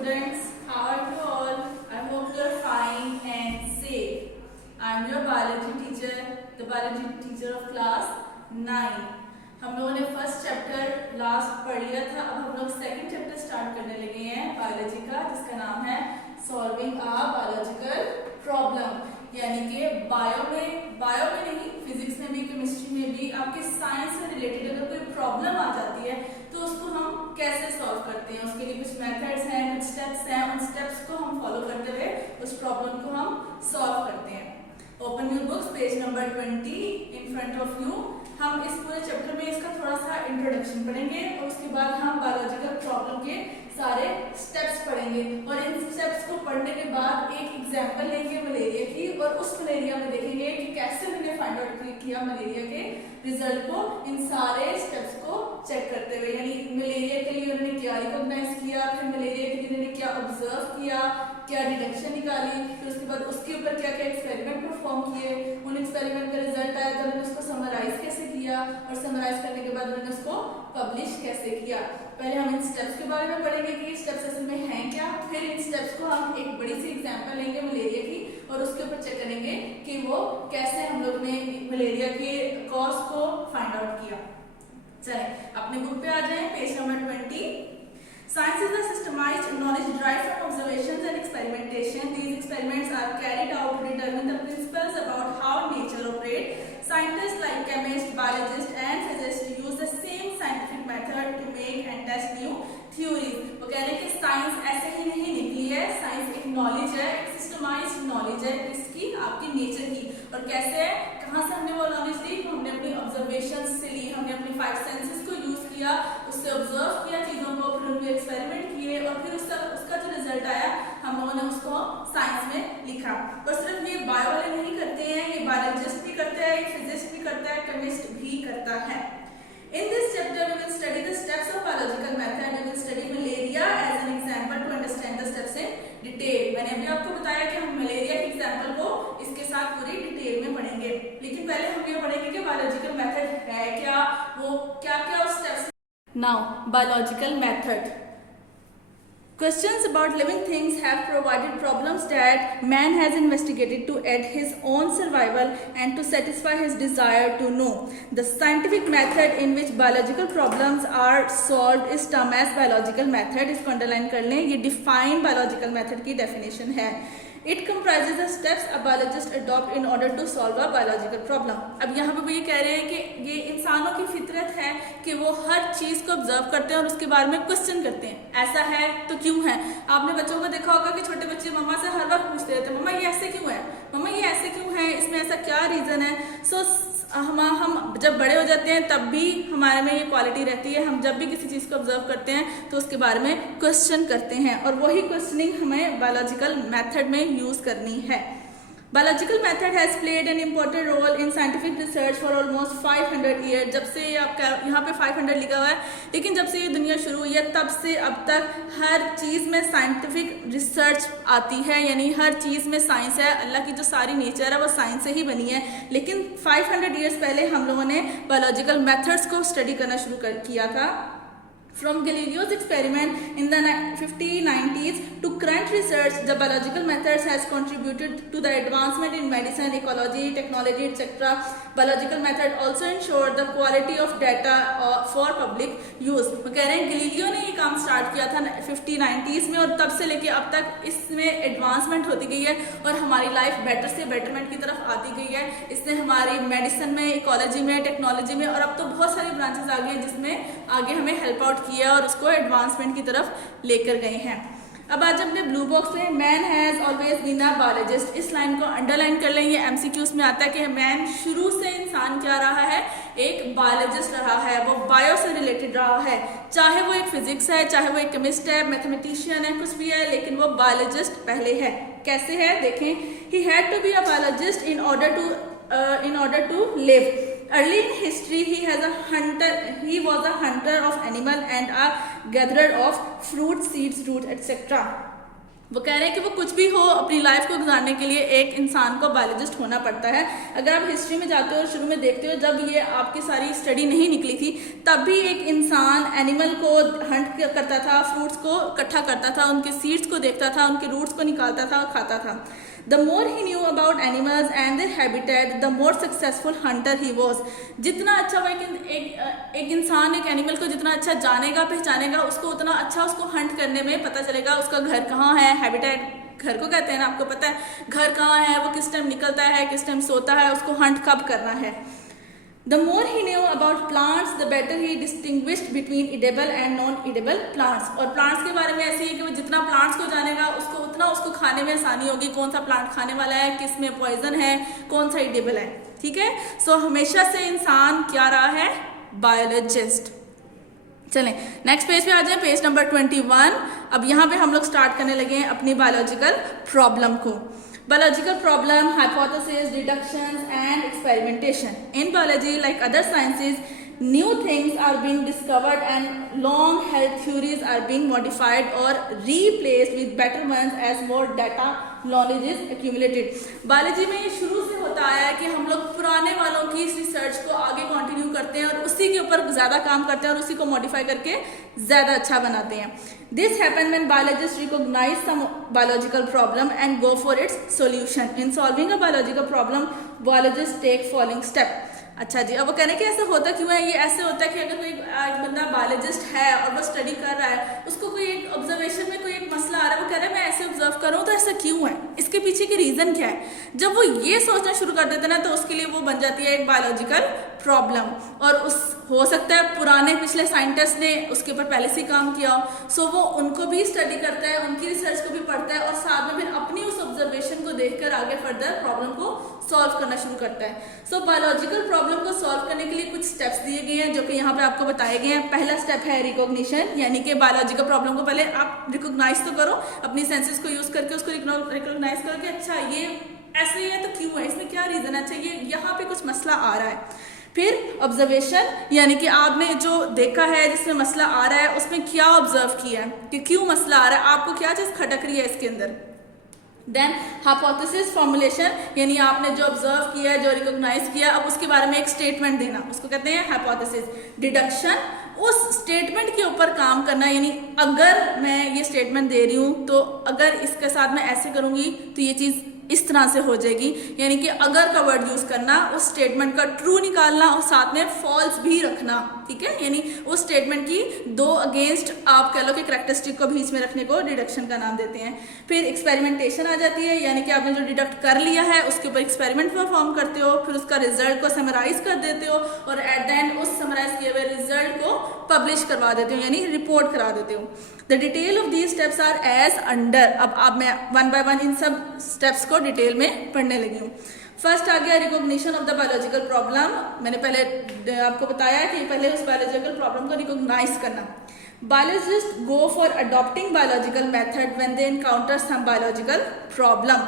students, how are you all? I hope you are fine and safe. I am your biology teacher, the biology teacher of class 9. हम लोगों ने first chapter last पढ़ लिया था. अब हम लोग सेकंड चैप्टर स्टार्ट करने लगे हैं बायोलॉजी का, जिसका नाम है सॉल्विंग अ बायोलॉजिकल प्रॉब्लम. यानी कि बायो में नहीं, फिजिक्स में भी, केमिस्ट्री में भी आपके साइंस से रिलेटेड अगर कोई प्रॉब्लम आ जाती है तो उसको हम कैसे सॉल्व करते हैं. उसके लिए कुछ मेथड्स हैं, कुछ स्टेप्स हैं. उन स्टेप्स को हम फॉलो करते हुए उस प्रॉब्लम को हम सॉल्व करते हैं. Open your books, page number 20 in front of you. हम इस पूरे चैप्टर में इसका थोड़ा सा इंट्रोडक्शन पढ़ेंगे और उसके बाद हम बायोलॉजिकल प्रॉब्लम के सारे स्टेप्स पढ़ेंगे. और इन स्टेप्स को पढ़ने के बाद एक एग्जांपल लेंगे मलेरिया की, और उस मलेरिया में देखेंगे कि कैसे उन्होंने फाइंड आउट किया मलेरिया के रिजल्ट को, इन सारे स्टेप्स को चेक करते हुए. यानी मलेरिया के लिए उन्होंने क्या रिकॉग्नाइज किया, फिर मलेरिया के लिए उन्होंने क्या ऑब्जर्व किया, क्या डिटेक्शन निकाली, फिर उसके बाद उसके ऊपर क्या क्या एक्सपेरिमेंट परफॉर्म किए, उन एक्सपेरिमेंट का रिजल्ट आया तो उन्होंने उसको समराइज कैसे किया, और समराइज करने के बाद उन्होंने उसको पब्लिश कैसे किया. पहले हम इन स्टेप्स के बारे में पढ़ेंगे कि स्टेप्स असल में हैं क्या. फिर इन स्टेप्स को हम एक बड़ी सी एग्जांपल लेंगे मलेरिया की और उसके ऊपर चेक करेंगे कि वो कैसे हम लोग ने मलेरिया के कॉज को फाइंड आउट किया. चले अपने बुक पे आ जाएं, page number 20. Science is a systemized knowledge derived from observations and experimentation. These experiments are carried out to determine the principles about how nature operates. Scientists like chemists, biologists, and physicists use the same scientific method to make and test new theories. वो कह रहे हैं कि science ऐसे ही नहीं निकली है. Science एक नॉलेज है, एक सिस्टमाइज्ड नॉलेज है, किसकी, आपकी नेचर की. और कैसे है, कहाँ से हमने वो नॉलेज ली, हमने अपनी ऑब्जर्वेशन से ली. हमने अपनी 5 सेंसेस को यूज किया, उससे ऑब्जर्व किया चीजों को, फिर उनके एक्सपेरिमेंट किए और फिर उसका जो रिजल्ट आया हम लोगों ने उसको साइंस में लिखा. और सिर्फ ये बायो वाले नहीं करते हैं, ये बायोलॉजिस्ट भी करते हैं, ये फिजिसिस्ट भी करता है, केमिस्ट भी करता है. In this chapter we will study the steps of biological method. We will study malaria as an example to understand the steps in detail. मैंने अभी आपको बताया कि हम मलेरिया के एग्जाम्पल को इसके साथ पूरी डिटेल में पढ़ेंगे, लेकिन पहले हम ये पढ़ेंगे कि बायोलॉजिकल मेथड है क्या, वो क्या क्या steps. Now biological method. Questions about living things have provided problems that man has investigated to aid his own survival and to satisfy his desire to know. The scientific method in which biological problems are solved is termed as biological method. इसको underline कर लें, ये define biological method की definition है. It comprises the steps a biologist adopt in order to solve a biological problem. अब यहाँ पे वो ये कह रहे हैं कि ये इंसानों की फितरत है कि वो हर चीज़ को ऑब्जर्व करते हैं और उसके बारे में क्वेश्चन करते हैं. ऐसा है तो क्यों है. आपने बच्चों को देखा होगा कि छोटे बच्चे मम्मा से हर वक्त पूछते रहते हैं, मम्मा ये ऐसे क्यों है, मम्मा ये ऐसे क्यों है, इसमें ऐसा क्या रीज़न है. सो हम जब बड़े हो जाते हैं तब भी हमारे में ये क्वालिटी रहती है. हम जब भी किसी चीज़ को ऑब्जर्व करते हैं तो उसके बारे में क्वेश्चन करते हैं, और वही क्वेश्चनिंग हमें बायोलॉजिकल मेथड में यूज़ करनी है. Biological method has played an important role in scientific research for almost 500 years. जब से आपका यहाँ पे 500 लिखा हुआ है, लेकिन जब से ये दुनिया शुरू हुई है तब से अब तक हर चीज़ में साइंटिफिक रिसर्च आती है. यानी हर चीज़ में साइंस है. अल्लाह की जो सारी नेचर है वो साइंस से ही बनी है. लेकिन 500 ईयर्स पहले हम लोगों ने बायोलॉजिकल मेथड्स को स्टडी करना शुरू किया था. From Galileo's experiment in the 1590s to current research, the biological methods has contributed to the advancement in medicine, ecology, technology, etc. Biological method also ensure the quality of data for public use. वो कह रहे हैं Galileo ने ये काम start किया था 1590s में, और तब से लेके अब तक इसमें एडवांसमेंट होती गई है और हमारी लाइफ बेटर से बेटरमेंट की तरफ आती गई है. इसने हमारी मेडिसिन में, इकोलॉजी में, टेक्नोलॉजी में, और अब तो बहुत सारी ब्रांचेस आ गई हैं जिसमें आगे हमें हेल्प आउट किया और उसको एडवांसमेंट की तरफ लेकर गए हैं. अब आज अपने ब्लू बॉक्स में man has always been a biologist, इस लाइन को अंडरलाइन कर लें. ये एमसीक्यूज में आता है कि मैन शुरू से इंसान क्या रहा है, एक बायोलॉजिस्ट रहा है. वो बायो से रिलेटेड रहा है, चाहे वो एक फिजिक्स है, चाहे वो एक केमिस्ट है, मैथमेटिशियन है, कुछ भी है, लेकिन वो बायोलॉजिस्ट पहले है. कैसे है देखें. He had to be a biologist in order to live. Early in history, he was a hunter of animal and a gatherer of fruit, seeds, roots, etc. वो कह रहे हैं कि वो कुछ भी हो अपनी लाइफ को गुजारने के लिए एक इंसान को बायोलॉजिस्ट होना पड़ता है। अगर आप हिस्ट्री में जाते हो और शुरू में देखते हो जब ये आपकी सारी स्टडी नहीं निकली थी तब भी एक इंसान एनिमल को हंट करता था, फ्रूट्स को इकट्ठा करता था, उनके सीड्स को देखता था, उनके रूट्स को निकालता था और खाता था। The more he knew about animals and their habitat, the more successful hunter he was. जितना अच्छा वो एक इंसान एक एनिमल को जितना अच्छा जानेगा पहचानेगा उसको उतना अच्छा उसको हंट करने में पता चलेगा। उसका घर कहाँ है, हैबिटेट घर को कहते हैं ना, आपको पता है घर कहाँ है, वो किस टाइम निकलता है, किस टाइम सोता है, उसको हंट कब करना है। The more he knew about plants, the better he distinguished between edible and non-edible plants. और plants के बारे में ऐसे ही कि वो जितना plants को जानेगा उसको उतना उसको खाने में आसानी होगी, कौन सा plant खाने वाला है, किस में poison है, कौन सा edible है। ठीक है, सो हमेशा से इंसान क्या रहा है, बायोलॉजिस्ट। चलें नेक्स्ट पेज पे आ जाए, पेज नंबर 21। अब यहाँ पे हम लोग स्टार्ट करने लगे हैं अपनी बायोलॉजिकल प्रॉब्लम को। Biological problem, hypothesis, deductions and experimentation. In biology, like other sciences, new things are being discovered and long-held theories are being modified or replaced with better ones as more data knowledge is accumulated. Biology में ये शुरू से होता आया है कि हम लोग पुराने वालों की इस रिसर्च को आगे कंटिन्यू करते हैं और उसी के ऊपर ज़्यादा काम करते हैं और उसी को मॉडिफाई करके ज़्यादा अच्छा बनाते हैं। This happens when biologists recognize some biological problem and go for its solution. In solving a biological problem, biologists take following step. अच्छा जी, अब वो कहने के ऐसा होता क्यों है, ये ऐसे होता है कि अगर कोई बंदा बायोलॉजिस्ट है और वो स्टडी कर रहा है, उसको कोई एक ऑब्जर्वेशन में कोई एक मसला आ रहा है, वो कह रहा है मैं ऐसे ऑब्जर्व कर रहा हूँ तो ऐसा क्यों है, इसके पीछे की रीज़न क्या है। जब वो ये सोचना शुरू कर देते ना तो उसके लिए वो बन जाती है एक बायोलॉजिकल प्रॉब्लम। और उस हो सकता है पुराने पिछले साइंटिस्ट ने उसके ऊपर पहले से काम किया हो, सो वो उनको भी स्टडी करता है, उनकी रिसर्च को भी पढ़ता है और साथ में फिर अपनी उस ऑब्जर्वेशन को देखकर आगे फर्दर प्रॉब्लम को सॉल्व करना शुरू करता है। सो बायोलॉजिकल प्रॉब्लम को सॉल्व करने के लिए कुछ स्टेप्स दिए गए हैं जो कि यहाँ पे आपको बताए गए हैं। पहला स्टेप है रिकॉग्निशन, यानी कि बायोलॉजिकल प्रॉब्लम को पहले आप रिकॉग्नाइज तो करो, अपनी सेंसेस को यूज करके उसको रिकॉग्नाइज करो कि अच्छा ये ऐसे ही है तो क्यों है, इसमें क्या रीजन है, अच्छा ये यहाँ पे कुछ मसला आ रहा है। फिर ऑब्जर्वेशन, यानी कि आपने जो देखा है जिसमें मसला आ रहा है उसमें क्या ऑब्जर्व किया है कि क्यों मसला आ रहा है, आपको क्या चीज़ खटक रही है इसके अंदर। देन हाइपोथेसिस फॉर्मुलेशन, यानी आपने जो ऑब्जर्व किया है, जो रिकॉग्नाइज किया, अब उसके बारे में एक स्टेटमेंट देना, उसको कहते हैं हाइपोथेसिस। डिडक्शन, उस स्टेटमेंट के ऊपर काम करना, यानी अगर मैं ये स्टेटमेंट दे रही हूँ तो अगर इसके साथ मैं ऐसे करूँगी तो ये चीज़ इस तरह से हो जाएगी, यानी कि अगर का वर्ड यूज करना, उस स्टेटमेंट का ट्रू निकालना और साथ में फॉल्स भी रखना। ठीक है, यानी उस स्टेटमेंट की दो अगेंस्ट आप कह लो कि कैरेक्टरिस्टिक को बीच में रखने को डिडक्शन का नाम देते हैं। फिर एक्सपेरिमेंटेशन आ जाती है, यानी कि आपने जो डिडक्ट कर लिया है उसके ऊपर एक्सपेरिमेंट परफॉर्म करते हो, फिर उसका रिजल्ट को समराइज कर देते हो और एट द एंड उस समराइज किए हुए रिजल्ट को पब्लिश करवा देते हो, यानी रिपोर्ट करा देते हो। The detail of these steps are as under. अब मैं वन बाय वन इन सब स्टेप्स को डिटेल में पढ़ने लगी हूँ। फर्स्ट आ गया recognition of the biological problem. मैंने पहले आपको बताया कि पहले उस बायोलॉजिकल प्रॉब्लम को रिकॉग्नाइज करना। Biologists go for adopting biological method when they encounter some biological problem.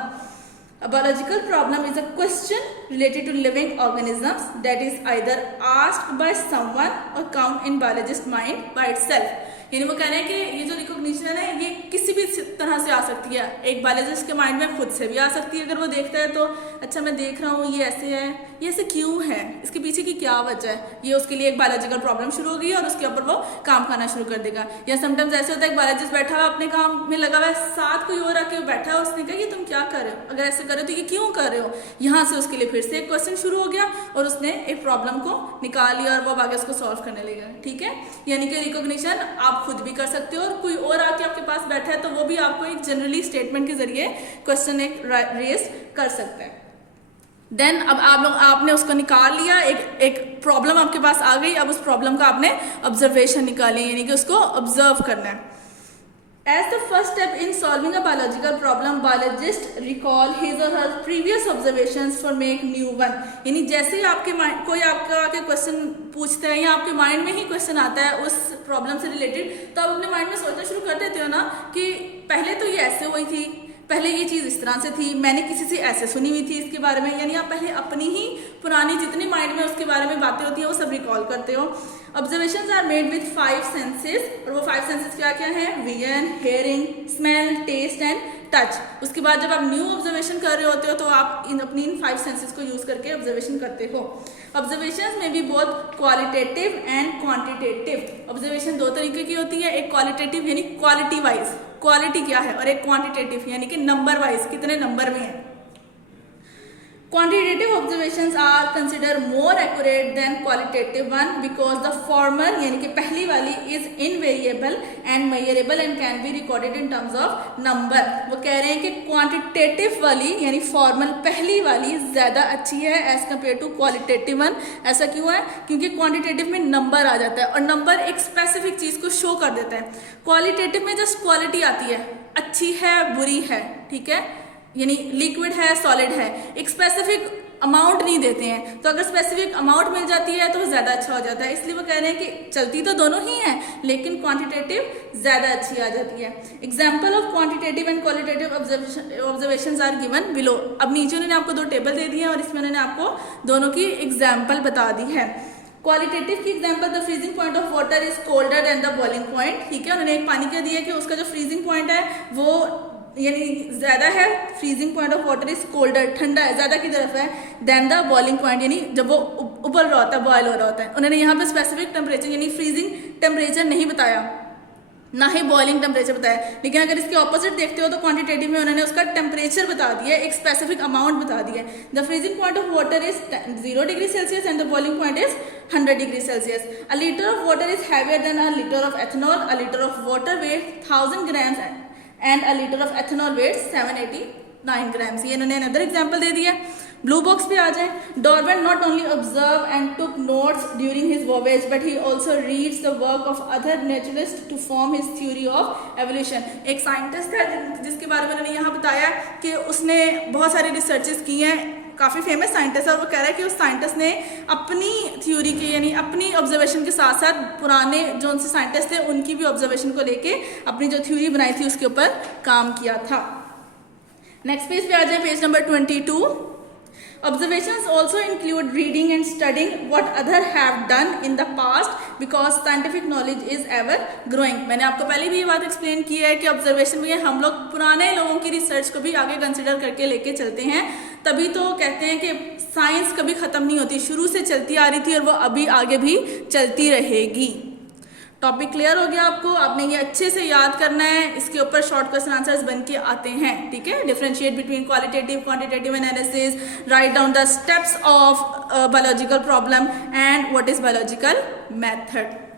A biological problem is a question related to living organisms that is either asked by someone or come in biologist mind by itself. यानी वो कह रहे हैं कि ये जो recognition है ये किसी भी तरह से आ सकती है, एक बायोलॉजिस्ट के माइंड में खुद से भी आ सकती है। अगर वो देखता है तो अच्छा मैं देख रहा हूँ ये ऐसे है, ये ऐसे क्यों है, इसके पीछे की क्या वजह है, ये उसके लिए एक बायोलॉजिकल प्रॉब्लम शुरू हो गई और उसके ऊपर वो काम करना शुरू कर देगा। या समटाइम्स ऐसे होता है एक बायोलॉजिस्ट बैठा हुआ अपने काम में लगा हुआ है, साथ कोई और आके बैठा है, उसने कहा कि तुम क्या कर रहे हो, अगर ऐसे कर रहे हो तो ये क्यों कर रहे हो, यहाँ से उसके लिए फिर से एक क्वेश्चन शुरू हो गया और उसने एक प्रॉब्लम को निकाल लिया और वो आगे उसको सॉल्व करने लगा। ठीक है, यानी कि रिकॉग्निशन आप खुद भी कर सकते हो और कोई और आके आपके पास बैठा है तो वो भी आपको एक जनरली स्टेटमेंट के जरिए क्वेश्चन एक रेज कर सकता है। देन अब आपने उसको निकाल लिया, एक प्रॉब्लम आपके पास आ गई, अब उस प्रॉब्लम का आपने ऑब्जर्वेशन निकाली, यानी कि उसको ऑब्जर्व करना है। As the first step in solving a biological problem, biologists recall his or her previous observations for make new one. यानी जैसे ही आपके माइंड कोई आपका आके क्वेश्चन पूछता है या आपके माइंड में ही क्वेश्चन आता है उस प्रॉब्लम से रिलेटेड, तो आप अपने माइंड में सोचना शुरू कर देते हो ना कि पहले तो ये ऐसे हुई थी, पहले ये चीज़ इस तरह से थी, मैंने किसी से ऐसे सुनी हुई थी इसके बारे में, यानी आप पहले अपनी ही पुरानी जितनी माइंड में उसके बारे में बातें होती हैं वो सब रिकॉल करते हो। Observations are made with 5 senses, और वो 5 सेंसेस क्या क्या हैं? Vision, hearing, smell, taste and touch. उसके बाद जब आप न्यू ऑब्जर्वेशन कर रहे होते हो तो आप इन 5 सेंसेस को यूज करके ऑब्जर्वेशन करते हो। ऑब्जर्वेशंस में भी बहुत क्वालिटेटिव एंड क्वांटिटेटिव। ऑब्जर्वेशन दो तरीके की होती है, एक क्वालिटेटिव यानी क्वालिटी वाइज, क्वालिटी क्या है, और एक क्वांटिटेटिव यानी कि नंबर वाइज, कितने नंबर में है। Quantitative observations are considered more accurate than qualitative one because the former यानी कि पहली वाली is invariable and measurable and can be recorded in terms of number। वो कह रहे हैं कि quantitative वाली यानी formal पहली वाली ज़्यादा अच्छी है as compared to qualitative one। ऐसा क्यों है? क्योंकि quantitative में नंबर आ जाता है और नंबर एक स्पेसिफिक चीज़ को शो कर देता है। क्वालिटेटिव में जस्ट क्वालिटी आती है, अच्छी है, बुरी है, ठीक है, यानी लिक्विड है, सॉलिड है, एक स्पेसिफिक अमाउंट नहीं देते हैं। तो अगर स्पेसिफिक अमाउंट मिल जाती है तो ज़्यादा अच्छा हो जाता है। इसलिए वो कह रहे हैं कि चलती तो दोनों ही हैं लेकिन क्वांटिटेटिव ज़्यादा अच्छी आ जाती है। Example of quantitative and qualitative observations are given below. अब नीचे उन्होंने आपको 2 टेबल दे दिए हैं और इसमें उन्होंने आपको दोनों की एग्जाम्पल बता दी है। क्वालिटेटिव की example, the freezing point of water is colder than the boiling point. ठीक है, उन्होंने एक पानी का दिया कि उसका जो फ्रीजिंग पॉइंट है वो यानी ज़्यादा है, freezing point of water is colder, ठंडा है, ज़्यादा की तरफ है, देन द बॉइलिंग पॉइंट यानी जब वो उबल रहा होता है, बॉयल हो रहा होता है। उन्होंने यहाँ पे स्पेसिफिक टेम्परेचर यानी फ्रीजिंग टेम्परेचर नहीं बताया, ना ही बॉइलिंग टेम्परेचर बताया। लेकिन अगर इसके ऑपोजिट देखते हो तो क्वांटिटेटिव में उन्होंने उसका टेम्परेचर बता दिया, एक स्पेसिफिक अमाउंट बता दिया। The freezing point of water is 0 degree celsius and the boiling point is 100 degree celsius. A litre of water is heavier than a litre of ethanol. A litre of water weight 1000 grams and a litre of ethanol weight 789 grams. ये इन्होंने another example दे दिया। Blue box पे आ जाए। Darwin not only observe and took notes during his voyage but he also reads the work of other naturalist to form his theory of evolution. एक scientist है जिसके बारे में उन्होंने यहाँ बताया कि उसने बहुत सारी रिसर्चेस की हैं, काफ़ी फेमस साइंटिस्ट है, और वो कह रहा है कि उस साइंटिस्ट ने अपनी थ्योरी के यानी अपनी ऑब्जर्वेशन के साथ साथ पुराने जो उनसे साइंटिस्ट थे उनकी भी ऑब्जर्वेशन को लेके अपनी जो थ्योरी बनाई थी उसके ऊपर काम किया था। नेक्स्ट पेज पे आ जाए, page number 22। Observations also include reading and studying what others have done in the past because scientific knowledge is ever growing। मैंने आपको पहले भी ये बात एक्सप्लेन की है कि ऑब्जर्वेशन में हम लोग पुराने लोगों की रिसर्च को भी आगे कंसिडर करके लेके चलते हैं, तभी तो कहते हैं कि साइंस कभी ख़त्म नहीं होती, शुरू से चलती आ रही थी और वो अभी आगे भी चलती रहेगी। टॉपिक क्लियर हो गया आपको? आपने ये अच्छे से याद करना है, इसके ऊपर शॉर्ट क्वेश्चन आंसर्स बन के आते हैं, ठीक है। Differentiate between qualitative quantitative analysis, write down the steps of biological problem and what is biological method.